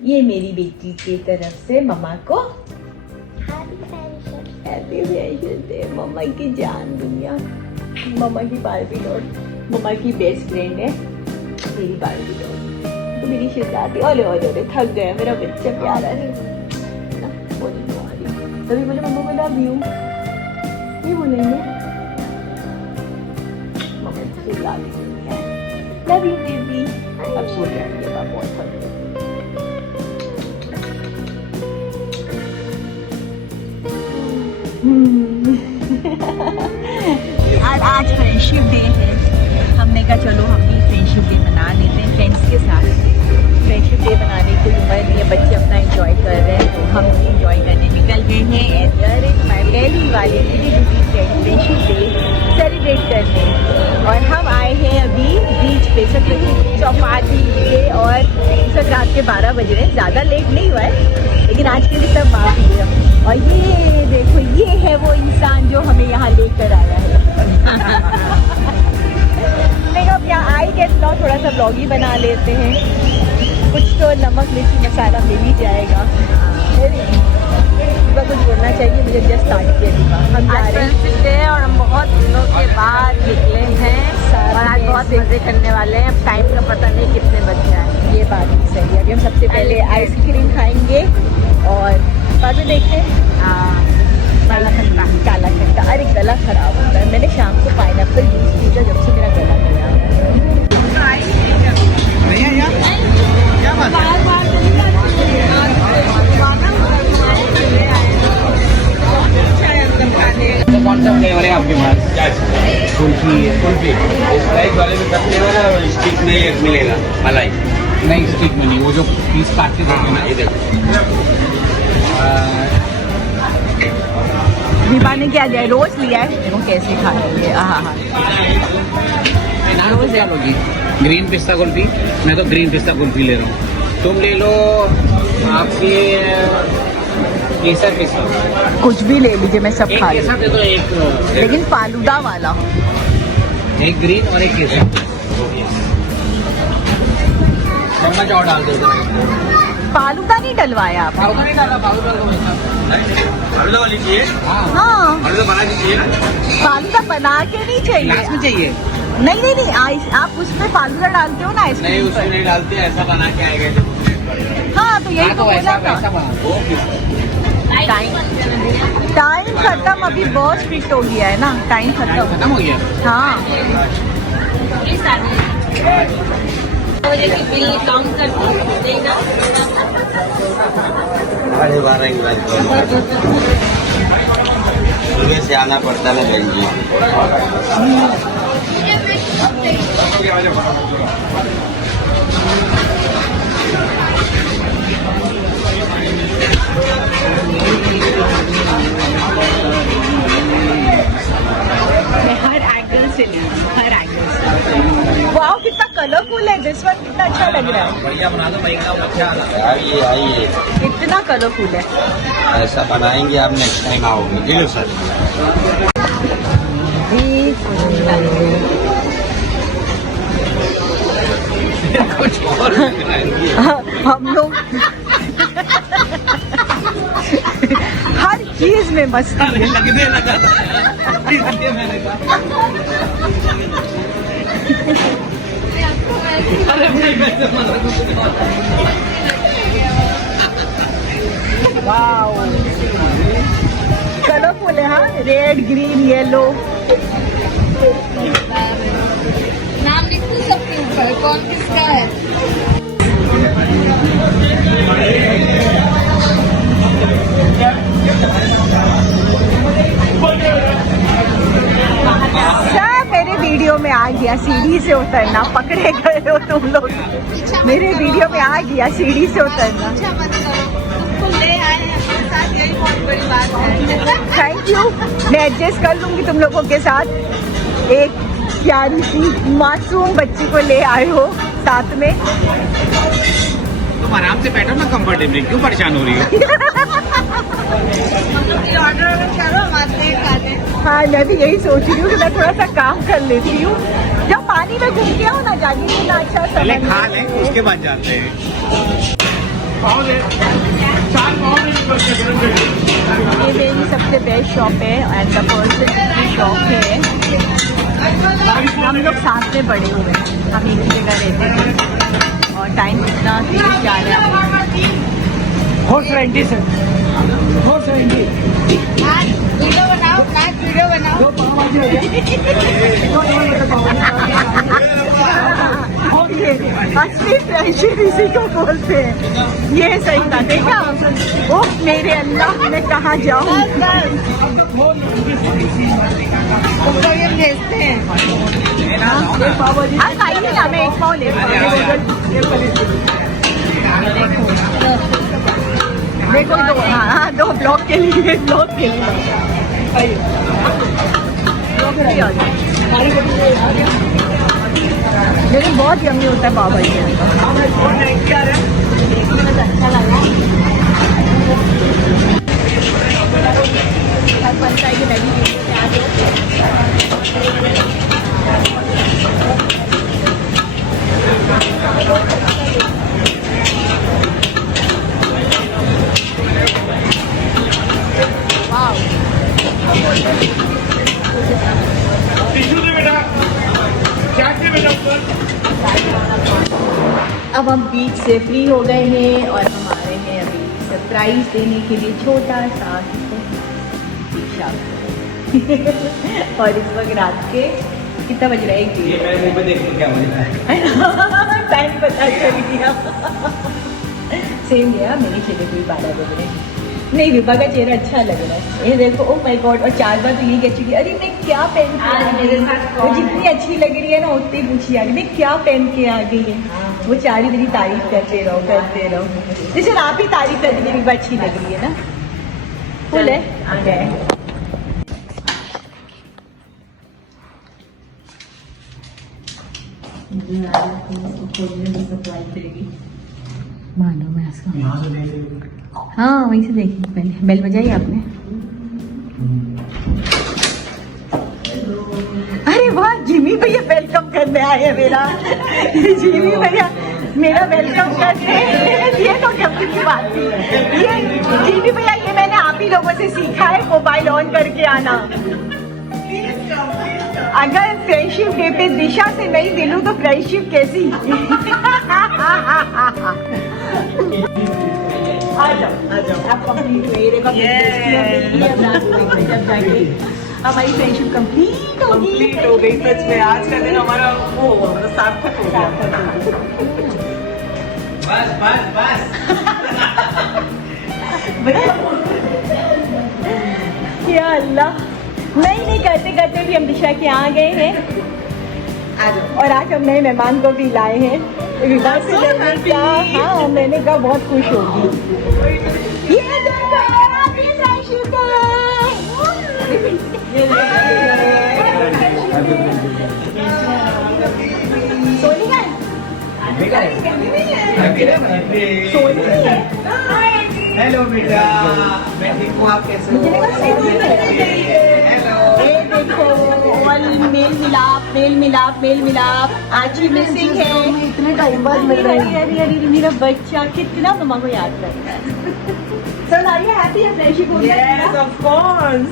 ये मेरी बेटी की तरफ से मम्मा को हैप्पी फ्रेंडशिप डे। मम्मा की जान दुनिया, मम्मा की बार्बी डॉल, मम्मा की बेस्ट फ्रेंड है मेरी बार्बी डॉल। तो मेरी शहजादी, ओले ओले ओले थक गया मेरा बच्चा प्यारा है ना, बोलने वाली। तभी बोले मम्मा को लव यू, ये बोलेंगे मम्मा शहजादी है, लव यू बेबी। अब सो जाएंगे, बहुत थक गए। आज फ्रेंडशिप डे है, हमने कहा चलो हम भी फ्रेंडशिप डे मना लेते हैं फ्रेंड्स के साथ। फ्रेंडशिप डे मनाने की उम्र नहीं है, बच्चे अपना एंजॉय कर रहे हैं तो हम भी एंजॉय करने निकल गए हैं। एंड हियर इज माय पहली वाली फ्रेंडशिप डे सेलिब्रेट करने, और हम आए हैं अभी बीच पे चौपाटी लिए, और इस वक्त रात के 12 बज रहे हैं। ज़्यादा लेट नहीं हुआ है लेकिन आज के लिए सब माफ किया। और ये देखो, ये है वो इंसान जो हमें यहाँ लेकर आया है। देखो अब यहाँ आई के तो थोड़ा सा ब्लॉग ही बना लेते हैं, कुछ तो नमक मिर्ची मसाला मिल ही जाएगा। कुछ बोलना चाहिए, मुझे जस्ट स्टार्ट किया दीपा। हम जा रहे हैं और हम बहुत दिनों के बाद निकले हैं और आज बहुत मजे करने वाले हैं। अब टाइम का पता नहीं कितने बज गया है। ये बात भी सही है। अभी हम सबसे पहले आइसक्रीम खाएंगे और बाद में देखते हैं काला खट्टा। काला खट्टा, अरे गला खराब होता है। मैंने शाम को पाइनएप्पल जूस पीता जब से मेरा गला खराब है। कौन सा फ्लेवर है आपके पास? कुल्फी है। कुल्फी स्लाइस वाले में सब फ्लेवर है, और स्टिक में एक मिलेगा मलाई। नहीं स्टिक में नहीं, वो जो पीस काट के देते ना, ये देखो। दीपा ने क्या दिया, रोज लिया है। देखो कैसे खा रही है। हाँ हाँ, रोज क्या लोगी? ग्रीन पिस्ता कुल्फी। मैं तो ग्रीन पिस्ता कुल्फी ले रहा हूँ, तुम ले लो आपके केसर पिस्ता। कुछ भी ले लीजिए, मैं सब खा एक केसर दे दो, एक लेकिन फालूदा वाला। एक ग्रीन और एक केसर। चम्मच और डाल दो। फालूदा नहीं डलवाया आप? फालूदा नहीं डाला, फालूदा वाली चाहिए। हाँ, फालूदा बना के चाहिए ना? फालूदा बना के नहीं चाहिए। ग्लास में चाहिए? नहीं नहीं नहीं, आप उसमें फालूदा डालते हो ना आइसक्रीम? नहीं, उसमें नहीं डालते, ऐसा बना के आएगा। हाँ तो यही तो बोला था। टाइम खत्म, अभी बहुत स्ट्रिक्ट हो गया है ना, टाइम खत्म हो गया। हाँ अरे 12 सुबह से आना पड़ता है बैंक में। मैं हर एंगल से ली, हर एंगल से। वाह कितना कलरफुल है, दिस वन कितना अच्छा लग रहा है। बढ़िया बना दो भाई, एकदम अच्छा। आइए आइए, कितना कलरफुल है। ऐसा बनाएंगे आप, नेक्स्ट टाइम आओगे। जी सर। कुछ और हम लोग हर चीज में मस्ती है। लगने लगा था, इसलिए मैंने कहा। अरे भाई वैसे वाओ कलरफुल है। हाँ, रेड ग्रीन येलो। नाम लिख दो सबके ऊपर, कौन किसका है। सब मेरे वीडियो में आ गया सीढ़ी से उतरना, पकड़े गए हो तुम लोग। मेरे वीडियो में आ गया सीढ़ी से उतरना। अच्छा मत करो, तुमको ले आए हैं अपने साथ, यही बहुत बड़ी बात है। थैंक यू, मैं एडजस्ट कर लूंगी तुम लोगों के साथ। एक प्यारी सी मासूम बच्ची को ले आए हो साथ में। तुम आराम से बैठो ना कंफर्टेबली, क्यों परेशान हो रही हो? ऑर्डर करो, हम आते हैं खाते। हाँ मैं भी यही सोच रही हूँ कि मैं थोड़ा सा काम कर लेती हूँ। जब पानी में घूम गया हो ना, जाके ना अच्छा पहले समझ खा लें, उसके बाद जाते हैं। ये मेरी सबसे बेस्ट शॉप है एंड द पर्सन की शॉप है। हम लोग साथ में बड़े हुए हैं, हम एक ही जगह रहते थे और टाइम कितना तेज जा रहा है। वीडियो बनाओ, नाच वीडियो बनाओ। असली फ्रेंडशिप इसी को बोलते हैं। ये सही था, देखा? ओ मेरे अल्लाह, मैं कहाँ जाऊँ? तो ये भेजते हैं। हाँ खाइए ना, मैं एक पाव ले देखो दो, हाँ 2 ब्लॉक के लिए, ब्लॉक के लिए लेकिन बहुत यम्मी होता है पाव भाजी। अच्छा लगा। बनता है कि मैं भी अब हम बीच से फ्री हो गए हैं और हम आ रहे हैं अभी सरप्राइज देने के लिए छोटा सा दीक्षा और इस वक्त रात के कितना बज रहा है? ये मेरे मुंह पे देख के क्या मजा है? टाइम पता चल गया। सेम है मेरे चेहरे कोई 12 बज रहे। नहीं, विभा का चेहरा अच्छा लग रहा है। ये देखो, ओ माय गॉड। और 4 बार तो यही कह चुकी, अरे मैं क्या पहन के आ गई? वो जितनी अच्छी लग रही है ना उतनी पूछी आ गई, मैं क्या पहन के आ गई है? वो 4 ही मेरी तारीफ करते रहो। जैसे आप ही तारीफ करती है, विभा अच्छी लग रही है ना। फुल है मानो मैं इसका। हाँ वहीं से देखी पहले। बेल बजाई आपने? अरे वाह, जिमी भैया वेलकम करने आए हैं मेरा। जिमी भैया मेरा वेलकम करने, ये तो कभी की बात थी। ये जिमी भैया, ये मैंने आप ही लोगों से सीखा है, मोबाइल ऑन करके आना। अगर फ्रेंडशिप डे पे दिशा से नहीं मिलूं तो फ्रेंडशिप कैसी? आ जाओ आप कंप्लीट हुए। हमारी फ्रेंडशिप कंप्लीट हो गई। सच में आज का दिन हमारा वो सार्थक हो गया। बस या अल्लाह। नहीं करते करते भी हम दिशा के यहाँ गए हैं और आज हम नए मेहमान को भी लाए हैं। विभा से मैंने कहा, हाँ मैंने कहा बहुत खुश होगी। ये देखो आपकी फ्रेंडशिप हेलो बेटा, मैं ठीक हूँ, आप कैसे हो? मेल मिलाप आज ही मिसिंग है। इतने टाइम बाद मिल रहे हैं। अरे मेरा बच्चा कितना मम्मा को याद करता है। सर आर यू हैप्पी है फ्रेंडशिप हो गया? Yes, of course.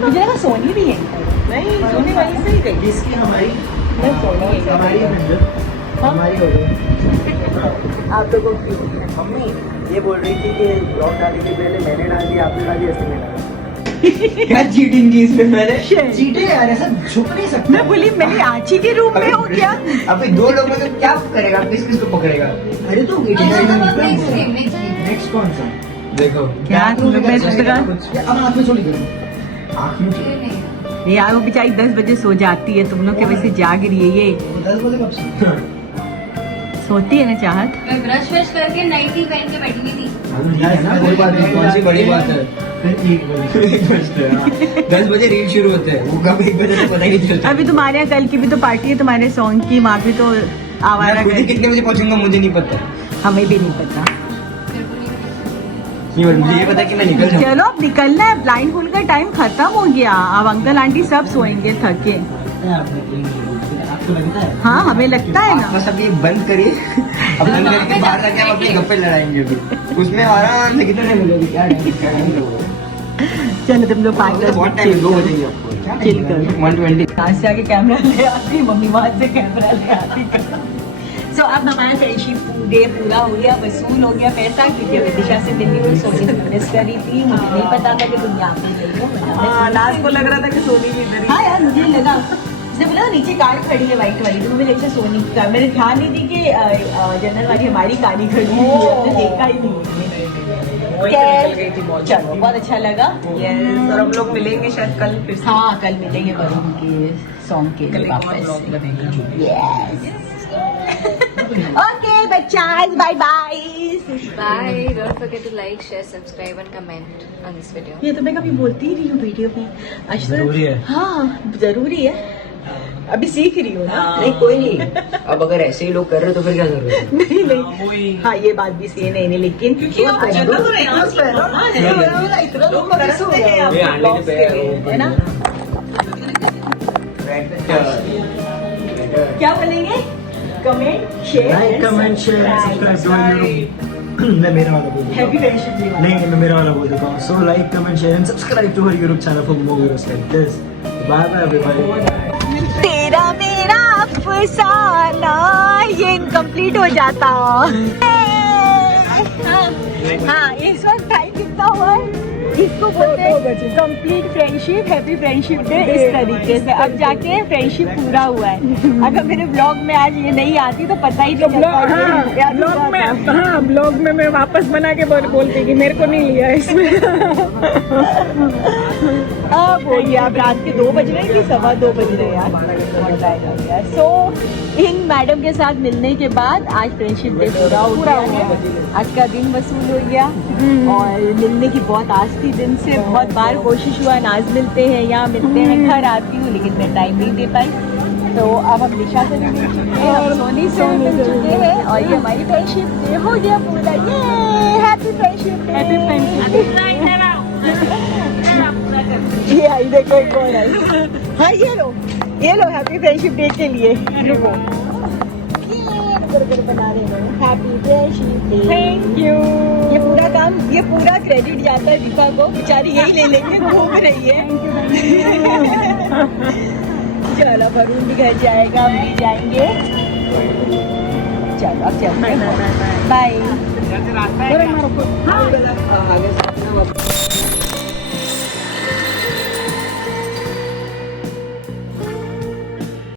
मुझे लगा सोनी भी है। नहीं, सोनी वहीं से ही गई। इसकी हमारी सोनी है। हमारी हमारी हो गई। आप लोगों की हो गया। मम्मी ये बोल रही थी कि ब्लॉग डालने के पहले मैंने डाल दिया, आपने डाल दिया, ऐसे में डाला। क्या चीटिंग की इसमें मैंने? चीटे यार, ऐसा झुक नहीं सकता। मैं बोली मैंने आची के रूम में हो क्या? अभी 2 लोगों में क्या करेगा? किस को पकड़ेगा? अरे तो नेक्स्ट कौन सा? देखो क्या तुम लोग मैं दूसरा? अब हाथ में छोड़ दो। आँख में यार वो बेचारी 10 बजे सो जाती है, तुम लोग के वजह से जाग रही है। ये 10 बजे कब से? सोती है ना चाहत? मैं ब्रश व्रश करके नाइटी पहन के बैठी हुई थी। कोई बात नहीं, कौन सी बड़ी बात है? 10 बजे रील शुरू होते हैं, वो कब 1 बजे से पता ही नहीं चलता। अभी तुम्हारे यहाँ कल की भी तो पार्टी है, तुम्हारे सॉन्ग की। वहाँ भी तो आवारा मैं खुद ही कितने बजे पहुंचूंगा मुझे नहीं पता। हमें भी नहीं पता। नहीं, मुझे ये पता है कि मैं निकल जाऊँ। चलो अब निकलना है, ब्लाइंड फूल का टाइम खत्म हो गया। अब अंकल आंटी सब सोएंगे थके। आपको लगता है? हाँ हमें लगता है ना। बस अब ये बंद करिए, अब बंद करके बाहर जाके हम अपने गप्पे लड़ाएंगे अभी। उसमें आराम से कितने मिलोगे, क्या टाइम लोगे? चलो तुम लोग 5-10 बहुत टाइम 2 बजेगी आपको। चिल करो। 120 यहाँ से आके कैमरा ले आती, मम्मी वहाँ से कैमरा ले आती। सो अब हमारा फ्रेंडशिप डे पूरा हो गया, वसूल हो गया पैसा, क्योंकि विदिशा से मिलनी हुई, सोनी को मिस करी थी, मुझे नहीं पता था कि तुम यहाँ पे गई हो। लास्ट को लग रहा था कि सोनी भी इधर ही हाँ यार मुझे लगा, उसने बोला नीचे कार खड़ी है वाइट वाली, तो मुझे लगा सोनी की कार, मैंने ध्यान नहीं दी कि जनरल वाली हमारी गाड़ी खड़ी हुई है, हमने देखा ही नहीं। वहीं से निकल गई थी बहुत। चलो बहुत अच्छा लगा। यस, और हम लोग मिलेंगे शायद कल फिर से। हाँ कल मिलेंगे वरुण के सॉन्ग के कल लिए एक और वापस। ब्लॉग बनेगा। ओके बच्चास, bye bye. Bye. Don't forget to like, share, subscribe and comment on this video. ये तो मैं कभी बोलती ही रही हूँ वीडियो में। अच्छा जरूरी है। हाँ जरूरी है, अभी सीख रही हूँ ना। नहीं कोई नहीं, अब अगर ऐसे ही लोग कर रहे हो तो फिर क्या जरूरत है? नहीं नहीं, वही। हाँ ये बात भी सही नहीं, लेकिन क्योंकि आप जगह तो नहीं आ सकते ना। इतना लोग तरसते हैं आप ये आने vlogs के के पे लिए। है ना। क्या बोलेंगे? Comment share comment share subscribe. मैं मेरा वाला बोल हैप्पी फ्रेंडशिप डे। नहीं मैं मेरा वाला बोल देता हूँ। So like comment share and subscribe to her YouTube channel for more videos like this. Bye bye everybody. तेरा मेरा अफसाना ये इनकम्प्लीट हो जाता। हाँ इस वक्त टाइम कितना हुआ है? इसको बोलते हैं complete friendship, happy friendship day. इस तरीके से अब जाके फ्रेंडशिप पूरा हुआ है। अगर मेरे ब्लॉग में आज ये नहीं आती तो पता ही नहीं चलता। ब्लॉग में मैं वापस बना के बोलती कि मेरे को नहीं लिया इसमें। अब हो गया, अब रात के 2 बज रहे हैं कि 2:15 बज रहे हैं यार। सो इन मैडम के साथ मिलने के बाद आज फ्रेंडशिप डे पूरा हो गया। आज का दिन वसूल हो गया और मिलने की बहुत आस थी दिन से, बहुत बार कोशिश हुआ, नाज मिलते हैं, यहाँ मिलते हैं, घर आती हूँ, लेकिन मैं टाइम नहीं दे पाई। तो अब हम दिशा से भी मिल चुके हैं, हम सोनी से भी मिल चुके हैं और ये हमारी फ्रेंडशिप डे हो गया पूरा। ये हैप्पी फ्रेंडशिप डे। ये आई देखो कौन आई। हाँ ये लो हैप्पी फ्रेंडशिप डे के लिए रुको। बना रहे हैं happy friendship day. Thank you. ये पूरा क्रेडिट जाता है दीपा को, बेचारी यही ले लेके घूम रही है। चलो वरुण भी घर जाएगा, हम भी जाएंगे। चलो अब चलते हैं, बाय।